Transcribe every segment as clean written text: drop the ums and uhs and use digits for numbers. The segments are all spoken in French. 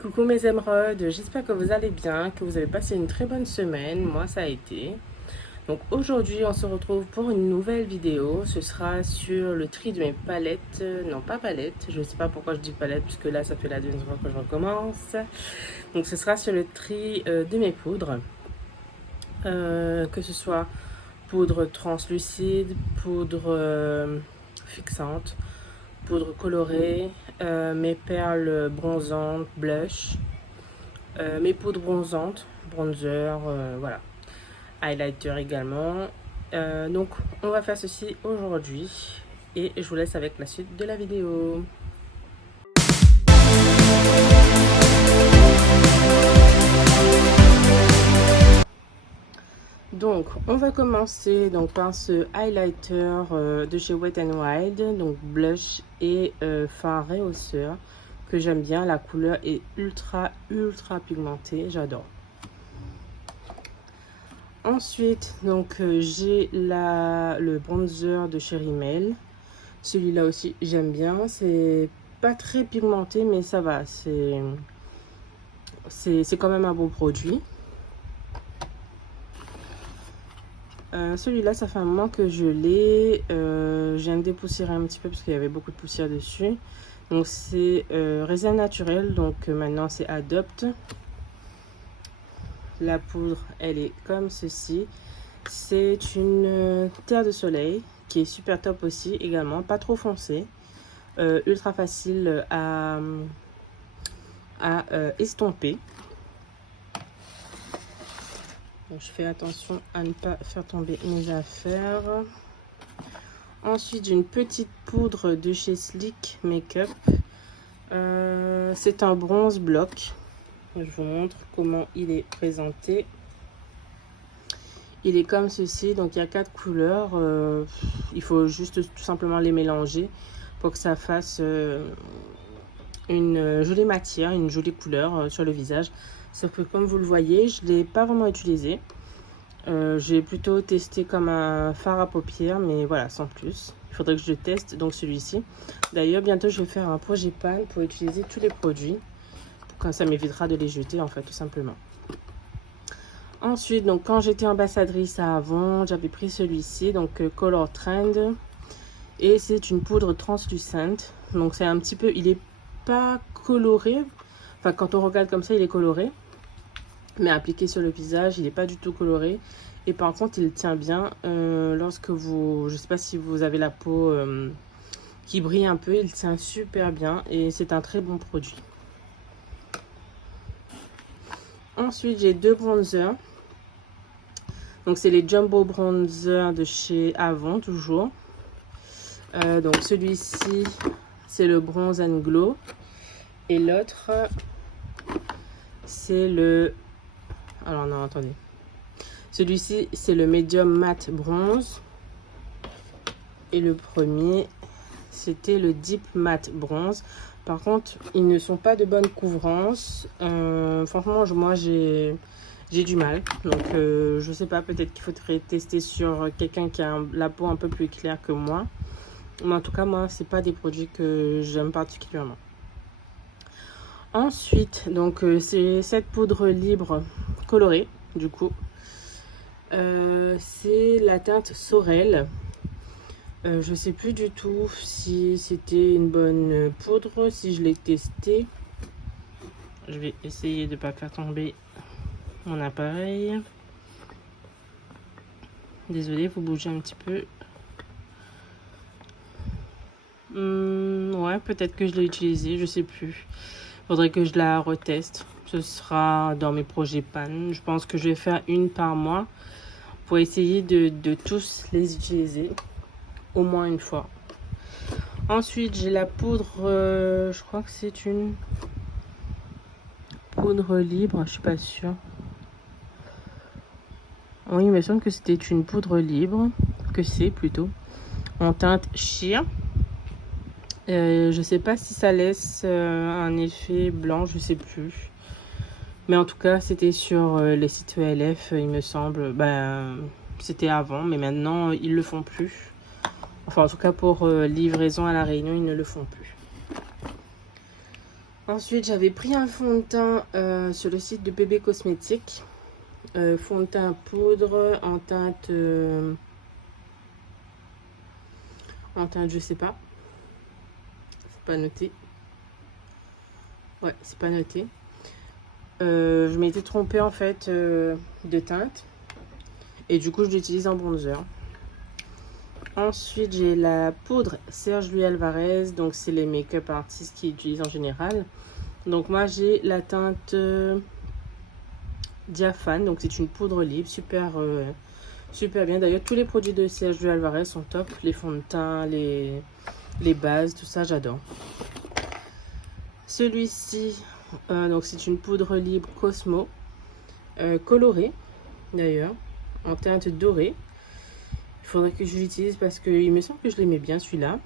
Coucou mes émeraudes, j'espère que vous allez bien, que vous avez passé une très bonne semaine, moi ça a été. Donc aujourd'hui on se retrouve pour une nouvelle vidéo, ce sera sur le tri de mes palettes, non pas palettes, je ne sais pas pourquoi je dis palette puisque là ça fait la deuxième fois que je recommence. Donc ce sera sur le tri de mes poudres, que ce soit poudre translucide, poudre fixante, poudre colorée, mes perles bronzantes, blush, mes poudres bronzantes, bronzer, voilà, highlighter également. Donc on va faire ceci aujourd'hui et je vous laisse avec la suite de la vidéo. Donc on va commencer donc par ce highlighter de chez Wet n Wild, donc blush et fard rehausseur que j'aime bien. La couleur est ultra pigmentée, j'adore. Ensuite, donc j'ai le bronzer de chez Rimmel. Celui-là aussi, j'aime bien. C'est pas très pigmenté, mais ça va. C'est quand même un bon produit. Celui-là, ça fait un moment que je l'ai. Je viens de dépoussiérer un petit peu parce qu'il y avait beaucoup de poussière dessus. Donc, c'est raisin naturel. Donc, maintenant, c'est Adopt. La poudre, elle est comme ceci. C'est une terre de soleil qui est super top aussi également, pas trop foncé, ultra facile à estomper. Donc, je fais attention à ne pas faire tomber mes affaires. Ensuite, j'ai une petite poudre de chez Sleek Makeup. C'est un bronze bloc. Je vous montre comment il est présenté. Il est comme ceci, donc il y a 4 couleurs. Il faut juste tout simplement les mélanger pour que ça fasse une jolie matière, une jolie couleur sur le visage. Sauf que comme vous le voyez, je ne l'ai pas vraiment utilisé. J'ai plutôt testé comme un fard à paupières, mais voilà, sans plus. Il faudrait que je le teste, donc celui-ci. D'ailleurs, bientôt, je vais faire un projet pan pour utiliser tous les produits. Quand ça m'évitera de les jeter, en fait, tout simplement. Ensuite, donc quand j'étais ambassadrice à Avon, j'avais pris celui-ci, donc Color Trend. Et c'est une poudre translucente. Donc c'est un petit peu, il est pas coloré. Enfin, quand on regarde comme ça, il est coloré. Mais appliqué sur le visage, il n'est pas du tout coloré. Et par contre, il tient bien lorsque vous... Je sais pas si vous avez la peau qui brille un peu. Il tient super bien et c'est un très bon produit. Ensuite, j'ai deux bronzers. Donc, c'est les Jumbo Bronzer de chez Avon, toujours. Donc, celui-ci, c'est le Bronze and Glow. Et l'autre, c'est le... Alors, non, attendez. Celui-ci, c'est le Medium Matte Bronze. Et le premier, c'était le Deep Matte Bronze. Par contre, ils ne sont pas de bonne couvrance. Franchement, moi, j'ai du mal. Donc, je sais pas, peut-être qu'il faudrait tester sur quelqu'un qui a la peau un peu plus claire que moi. Mais en tout cas, moi, c'est pas des produits que j'aime particulièrement. Ensuite, donc, c'est cette poudre libre colorée, du coup. C'est la teinte Sorel. Je sais plus du tout si c'était une bonne poudre, si je l'ai testé. Je vais essayer de ne pas faire tomber mon appareil. Désolée, vous bougez un petit peu. Ouais, peut-être que je l'ai utilisé, je sais plus. Faudrait que je la reteste. Ce sera dans mes projets pan. Je pense que je vais faire une par mois pour essayer de tous les utiliser au moins une fois. Ensuite, j'ai la poudre, je crois que c'est une poudre libre, je suis pas sûre. Oui, il me semble que c'était une poudre libre, que c'est plutôt, en teinte sheer. Je sais pas si ça laisse un effet blanc, je sais plus. Mais en tout cas, c'était sur les sites ELF, il me semble. C'était avant, mais maintenant, ils le font plus. Enfin, en tout cas, pour livraison à La Réunion, ils ne le font plus. Ensuite, j'avais pris un fond de teint sur le site de Bébé Cosmétiques. Fond de teint poudre en teinte je sais pas. C'est pas noté. Ouais, c'est pas noté. Je m'étais trompée en fait de teinte. Et du coup, je l'utilise en bronzer. Ensuite, j'ai la poudre Serge Louis Alvarez. Donc, c'est les make-up artistes qui utilisent en général. Donc, moi, j'ai la teinte diaphane. Donc, c'est une poudre libre. Super, super bien. D'ailleurs, tous les produits de Serge Louis Alvarez sont top. Les fonds de teint, les bases, tout ça, j'adore. Celui-ci, donc c'est une poudre libre Cosmo. Colorée, d'ailleurs. En teinte dorée. Il faudrait que je l'utilise parce qu'il me semble que je l'aimais bien celui-là.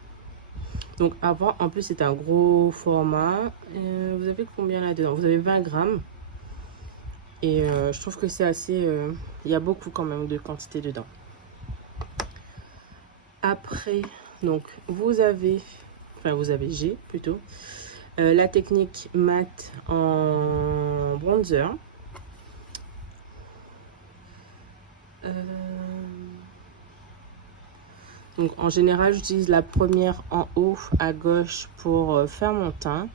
Donc à voir, en plus c'est un gros format. Vous avez combien là-dedans? Vous avez 20 grammes. Et je trouve que c'est assez... il y a beaucoup quand même de quantité dedans. Après, donc j'ai plutôt la technique mat en bronzer. Donc en général, j'utilise la première en haut à gauche pour faire mon teint.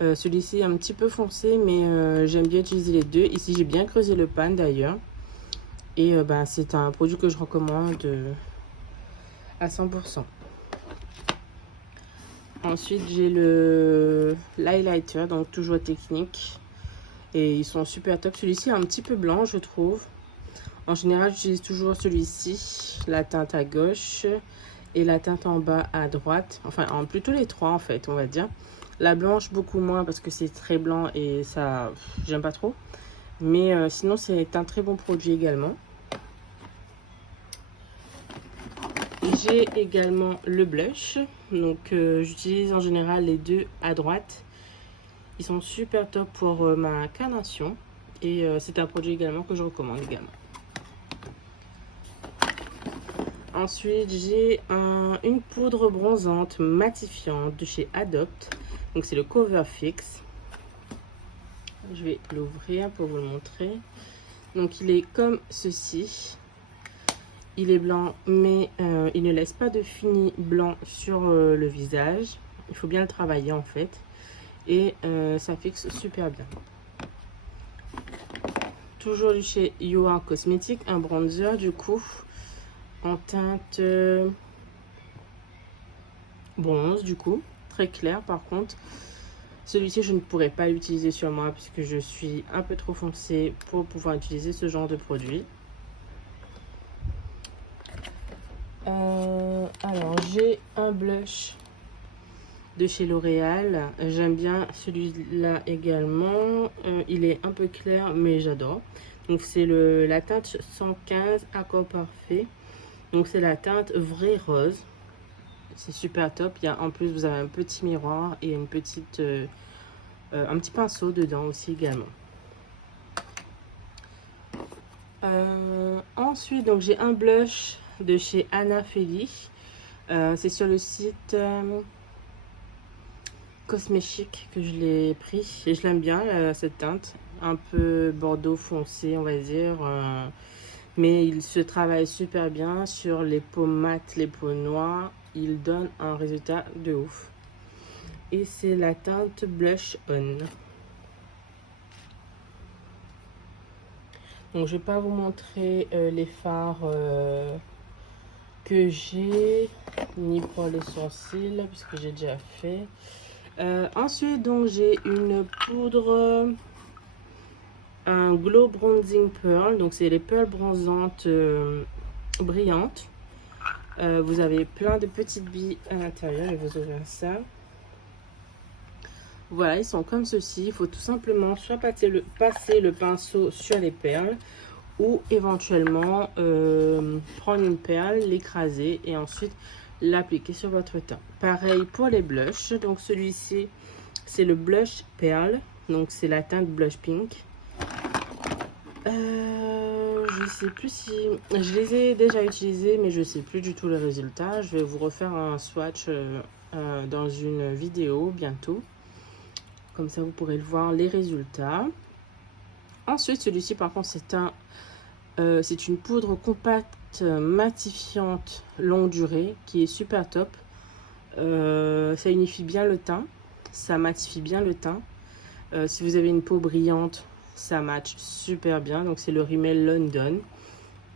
Celui-ci est un petit peu foncé, mais j'aime bien utiliser les deux. Ici, j'ai bien creusé le pan d'ailleurs. Et c'est un produit que je recommande à 100%. Ensuite, j'ai l'highlighter, donc toujours technique. Et ils sont super top. Celui-ci est un petit peu blanc, je trouve. En général, j'utilise toujours celui-ci, la teinte à gauche et la teinte en bas à droite. Enfin, plutôt les trois en fait, on va dire. La blanche, beaucoup moins parce que c'est très blanc et ça, j'aime pas trop. Mais sinon, c'est un très bon produit également. J'ai également le blush. Donc, j'utilise en général les deux à droite. Ils sont super top pour ma carnation. Et c'est un produit également que je recommande également. Ensuite, j'ai une poudre bronzante matifiante de chez Adopt. Donc, c'est le Cover Fix. Je vais l'ouvrir pour vous le montrer. Donc, il est comme ceci. Il est blanc, mais il ne laisse pas de fini blanc sur le visage. Il faut bien le travailler, en fait. Et ça fixe super bien. Toujours du chez Yoa Cosmétiques, un bronzer, du coup, en teinte bronze, du coup, très clair par contre. Celui-ci, je ne pourrais pas l'utiliser sur moi puisque je suis un peu trop foncée pour pouvoir utiliser ce genre de produit. Alors, j'ai un blush de chez L'Oréal. J'aime bien celui-là également. Il est un peu clair, mais j'adore. Donc, c'est la teinte 115 Accord Parfait. Donc, c'est la teinte vrai rose. C'est super top. En plus, vous avez un petit miroir et une petite, un petit pinceau dedans aussi également. Ensuite, donc j'ai un blush de chez Anna Feli. C'est sur le site Cosméchique que je l'ai pris. Et je l'aime bien, cette teinte. Un peu bordeaux foncé, on va dire. Mais il se travaille super bien sur les peaux mates, les peaux noires. Il donne un résultat de ouf. Et c'est la teinte Blush On. Donc je vais pas vous montrer les fards que j'ai, ni pour les sourcils, puisque j'ai déjà fait. Ensuite, donc j'ai une poudre, un Glow Bronzing Pearl. Donc c'est les perles bronzantes brillantes. Vous avez plein de petites billes à l'intérieur. Je vais vous ouvrir ça. Voilà, ils sont comme ceci. Il faut tout simplement soit passer le pinceau sur les perles ou éventuellement prendre une perle, l'écraser et ensuite l'appliquer sur votre teint. Pareil pour les blushs. Donc celui-ci, c'est le blush perle. Donc c'est la teinte blush pink. Je sais plus si... Je les ai déjà utilisés, mais je sais plus du tout le résultat. Je vais vous refaire un swatch dans une vidéo bientôt. Comme ça, vous pourrez le voir, les résultats. Ensuite, celui-ci, par contre, c'est une poudre compacte matifiante longue durée qui est super top. Ça unifie bien le teint, ça matifie bien le teint. Si vous avez une peau brillante, ça match super bien. Donc, c'est le Rimmel London.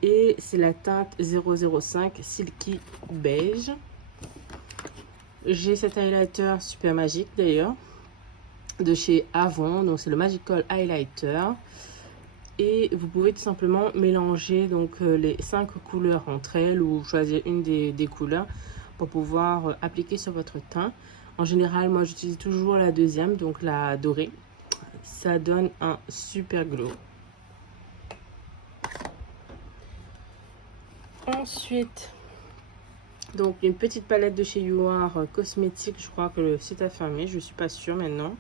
Et c'est la teinte 005 Silky Beige. J'ai cet highlighter super magique d'ailleurs, de chez Avon. Donc, c'est le Magical Highlighter. Et vous pouvez tout simplement mélanger donc les 5 couleurs entre elles ou choisir une des couleurs pour pouvoir appliquer sur votre teint. En général, moi j'utilise toujours la deuxième, donc la dorée. Ça donne un super glow. Ensuite, donc une petite palette de chez You Are Cosmétiques. Je crois que le site a fermé, je suis pas sûre maintenant.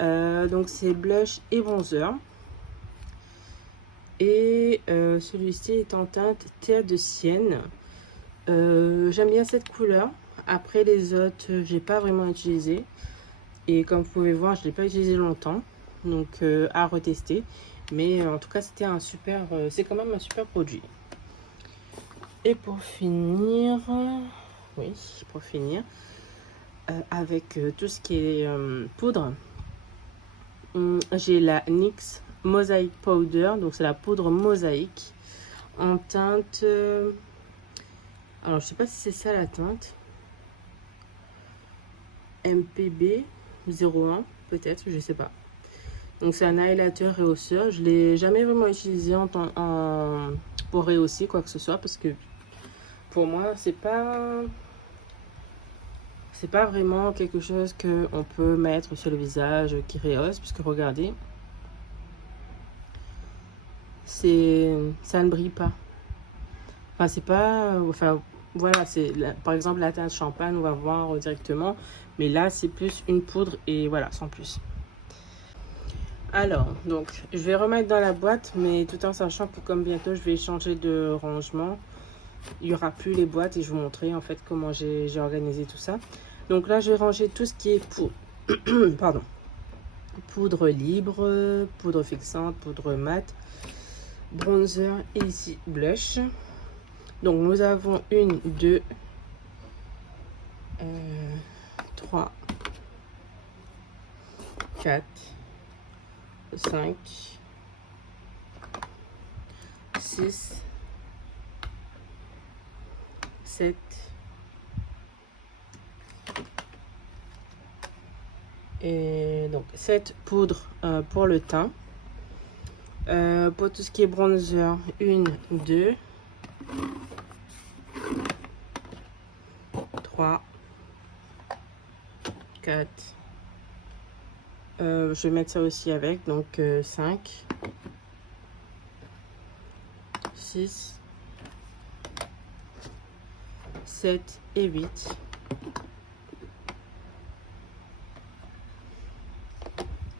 Donc c'est blush et bronzer. Et celui-ci est en teinte terre de sienne. J'aime bien cette couleur. Après les autres, j'ai pas vraiment utilisé. Et comme vous pouvez voir, je l'ai pas utilisé longtemps. Donc à retester. Mais en tout cas, c'était un super. C'est quand même un super produit. Et pour finir, avec tout ce qui est poudre, j'ai la NYX Mosaic Powder, donc c'est la poudre mosaïque en teinte, alors je sais pas si c'est ça la teinte, MPB 01 peut-être, je sais pas. Donc c'est un highlighter rehausseur, je l'ai jamais vraiment utilisé pour rehausser quoi que ce soit, parce que pour moi c'est pas vraiment quelque chose que on peut mettre sur le visage qui rehausse, puisque regardez, ça ne brille pas. Enfin, c'est pas. Enfin, voilà, par exemple la teinte champagne, on va voir directement. Mais là, c'est plus une poudre et voilà, sans plus. Alors, donc, je vais remettre dans la boîte, mais tout en sachant que comme bientôt, je vais changer de rangement, il n'y aura plus les boîtes et je vais vous montrer en fait comment j'ai organisé tout ça. Donc là, je vais ranger tout ce qui est pardon, poudre libre, poudre fixante, poudre mat, bronzer et ici blush. Donc nous avons 1, 2, 3, 4, 5, 6, 7, et donc 7 poudres pour le teint. Pour tout ce qui est bronzer, 1, 2, 3, 4, je vais mettre ça aussi avec, donc 5, 6, 7 et 8.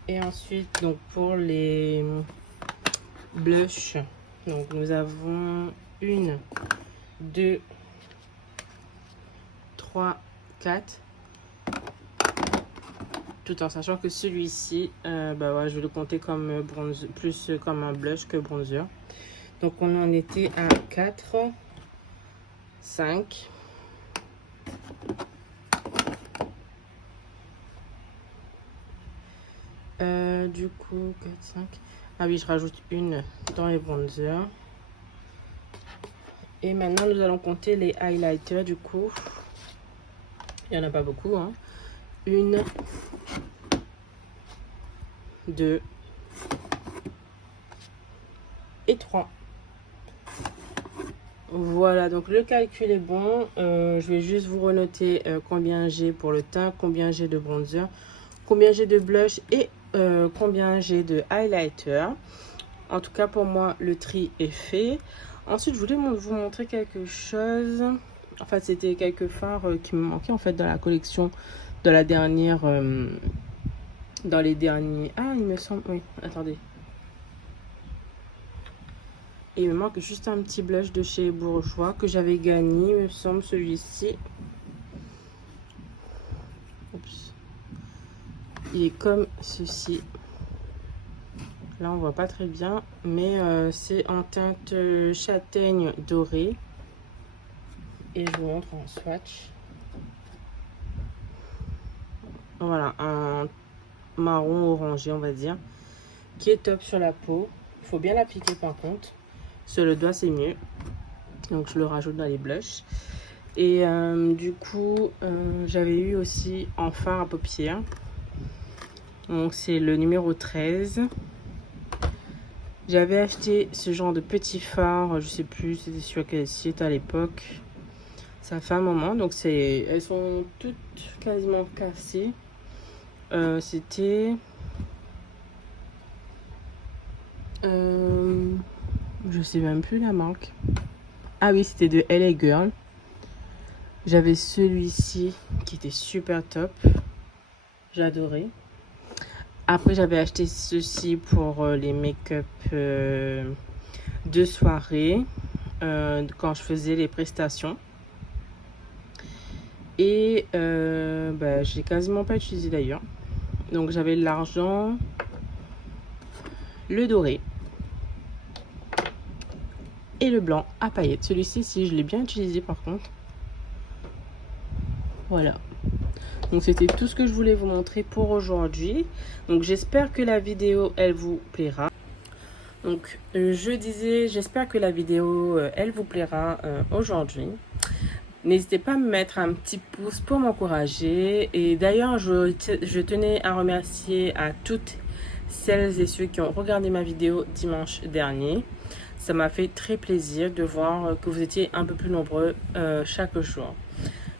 Et ensuite, donc pour les blush, donc nous avons 1, 2, 3, 4. Tout en sachant que celui-ci, bah ouais, je vais le compter comme bronzer, plus comme un blush que bronzer. Donc on en était à 4, 5, 4, 5. Ah oui, je rajoute une dans les bronzers. Et maintenant, nous allons compter les highlighters du coup. Il n'y en a pas beaucoup, hein. 1, 2 et 3. Voilà, donc le calcul est bon. Je vais juste vous renoter combien j'ai pour le teint, combien j'ai de bronzer, combien j'ai de blush et combien j'ai de highlighter. En tout cas, pour moi, le tri est fait. Ensuite, je voulais vous montrer quelque chose. En fait, c'était quelques fards qui me manquaient en fait dans la collection de la dernière... dans les derniers... Ah, il me semble... Oui, attendez. Et il me manque juste un petit blush de chez Bourjois que j'avais gagné, il me semble, celui-ci. Oups. il est comme ceci. Là on voit pas très bien, mais c'est en teinte châtaigne dorée. Et je vous montre en swatch. Voilà, un marron orangé on va dire, qui est top sur la peau. Il faut bien l'appliquer par contre. Sur le doigt c'est mieux. Donc je le rajoute dans les blushs. Et du coup j'avais eu aussi en fard à paupières. Donc c'est le numéro 13. J'avais acheté ce genre de petit fard, je sais plus c'était sur quel site à l'époque. Ça fait un moment, donc elles sont toutes quasiment cassées. C'était je sais même plus la marque. Ah oui, c'était de LA Girl. J'avais celui-ci qui était super top. J'adorais. Après, j'avais acheté ceci pour les make-up de soirée quand je faisais les prestations. Et j'ai quasiment pas utilisé d'ailleurs. Donc j'avais l'argent, le doré et le blanc à paillettes. Celui-ci, si je l'ai bien utilisé par contre. Voilà. Donc c'était tout ce que je voulais vous montrer pour aujourd'hui. Donc j'espère que la vidéo elle vous plaira. Donc je disais j'espère que la vidéo elle vous plaira aujourd'hui. N'hésitez pas à me mettre un petit pouce pour m'encourager. Et d'ailleurs je tenais à remercier à toutes celles et ceux qui ont regardé ma vidéo dimanche dernier. Ça m'a fait très plaisir de voir que vous étiez un peu plus nombreux chaque jour.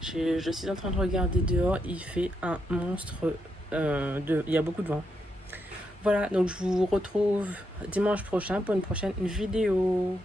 Je suis en train de regarder dehors, il fait un monstre, il y a beaucoup de vent. Voilà, donc je vous retrouve dimanche prochain pour une prochaine vidéo.